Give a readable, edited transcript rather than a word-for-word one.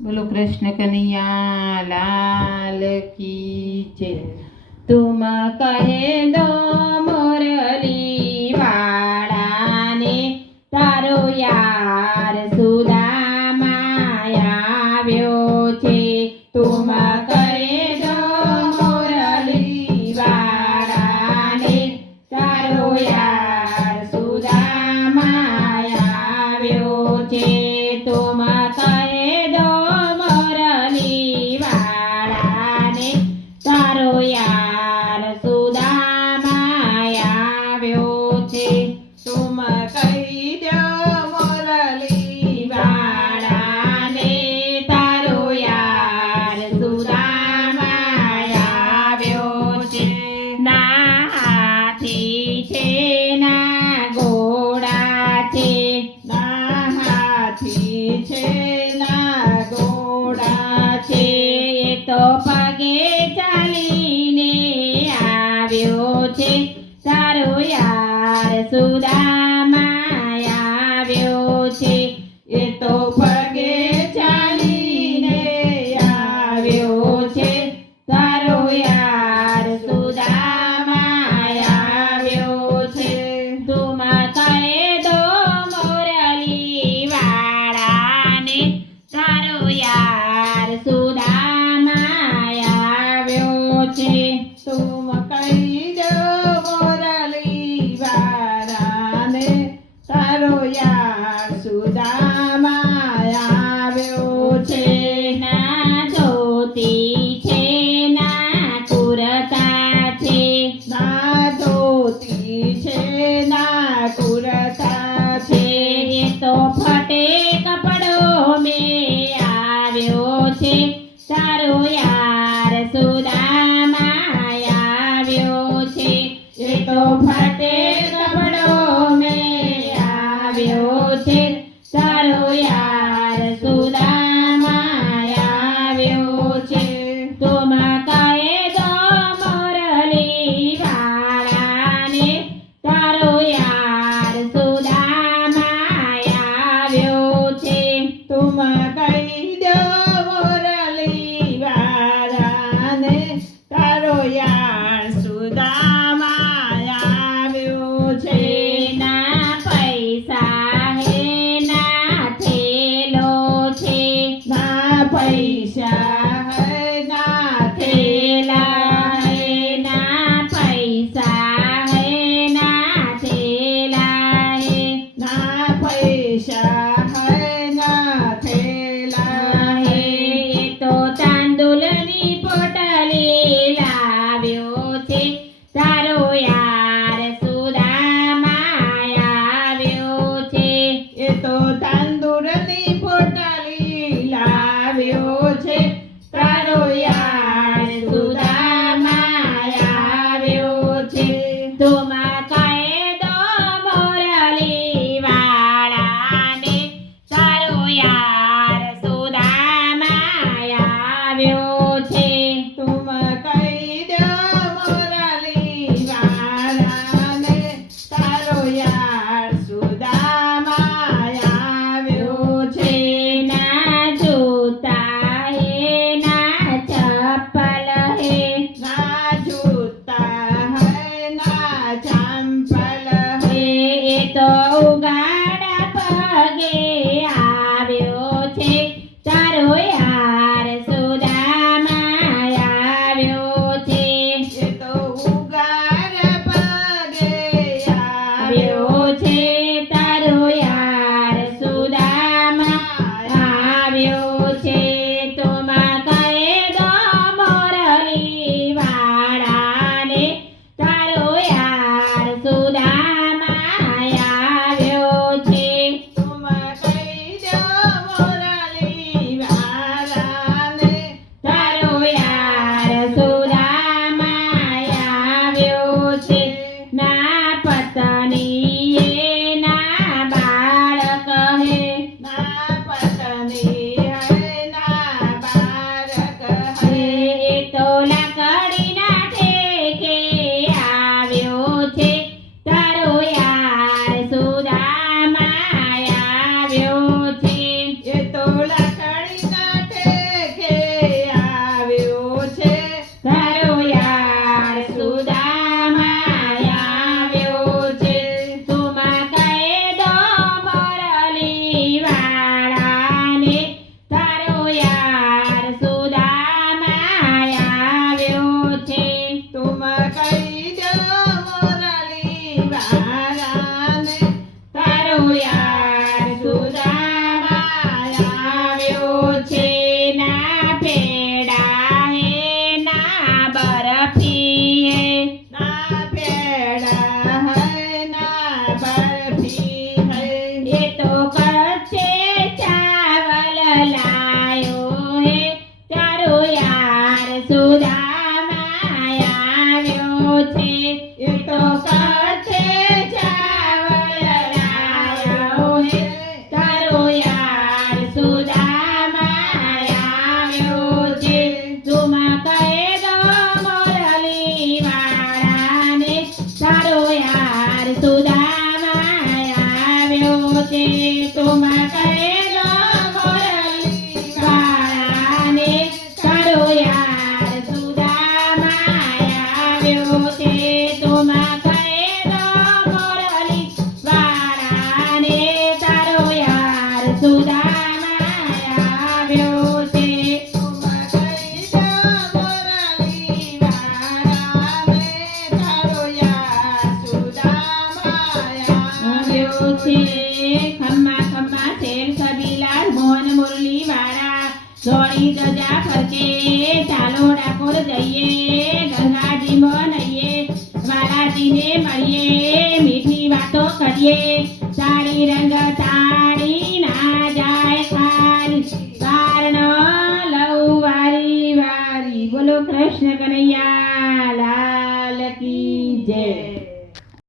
બોલો કૃષ્ણ કનૈયા લાલ કી જય। તુમ કહે દો મુરલી વાળાને તારો યાર સુદામા આવ્યો છે। તુમ કહે દો મુરલી વાળાને તારો યાર સુદામા આવ્યો છે। તુમ કહે દો મુરલી વાળાને તારો યાર સુદામા આવ્યો છે। તુમ કહી દો મુરલી વાળાને તારો યાર સુદામા આવ્યો છે। ના હાથી છે ના ઘોડા છે, ના હાથી છે ના ઘોડા છે એ તો પગે ચાલીને આવ્યો છે। તારો યાર સુદામા આવ્યો છે। એ તો પગે ચાલીને આવ્યો છે। તારો યાર સુદામા આવ્યો છે। તુમ કહે દો મુરલી વાળાને તારો યાર સુદામા આવ્યો છે। તુમ કહી દો મુરલી વાળાને તારો યાર સુદામા આવ્યો છે। ના ધોતી છે ના કુરતા છે, ના ધોતી છે ના કુરતા છે છે એ તો ફટે કપડો મેં આવ્યો છે। તારો યાર સુદામા આવ્યો છે। એ તો ફટે કપડો મેં આવ્યો છે। તારો યાર સુદામા આવ્યો છે। તુમ કહે દો મુરલી વાળાને તારો યાર સુદામા આવ્યો છે। તુમ કહી દો મુરલી વાળાને તારો યાર સુદામા આવ્યો છે। ના પૈસા હે ના થેલો છે, ના પૈસા હે ના થેલા થેલા હે ના પૈસા હે ના થેલા હે, ના પૈસા હે ના થેલા હે એ તો તાંદુલની પોટલી લાવ્યો છે। તારો યાર સુદામા આવ્યો છે। એ તો તાંદુરની પોટલી લાવ્યો છે। તારો યાર સુદામા આવ્યો છે। તુમ કહે દો મુરલી વાળાને તારો યાર સુદામા આવ્યો છે। તુમ કહી દો મુરલી વાળાને તારો યાર સુદામા આવ્યો છે। ના જૂતા હે ના ચપ્પલ હે, ના જૂતા હે ના ચંપલ હે એ તો ઉગાડા પગે આવ્યો છે। તારો યાર સુદામા આવ્યો છે। એ તો ઉગાર પગે આવ્યો છે। તારો યાર સુદામા આવ્યો છે। તુમ કહે દો મુરલી વાળાને તારો યાર સુદામા આવ્યો છે। તુમ કહી સુદામા આવ્યો છે ના પેડા હે ના બરફી હે ના પેડા હૈ ના બરફી હૈ એ તો કચ્છે ચાવલ લાયો હે તારો યાર સુદામા આવ્યો છે એ તો કચ્છે ચાવલ લાયો હે તારો યાર સુદામા આવ્યો છે તુમ કહે દો મોરલી વાળાને તારો યાર સુદામા આવ્યો છે તુમ કહે દો મોરલી વાળાને તારો યાર સુદામા આવ્યો છે તુમ કહે દો મોરલી વાળાને તારો યાર સુદામા આવ્યો છે આવ્યો છે ખમ્મા ખમ્મા શેર સબીલાલ મોહન મુરલી વાળા ધોળી ધજા ફરકે ચાલો ડાકોર જઈએ ગંગાજીમાં નહીએ વાલાજીને મળીએ મીઠી વાતો કરીએ સાડી રંગ તાળી ના જાય ખાલી કારણ લવ વારી વારી બોલો કૃષ્ણ કને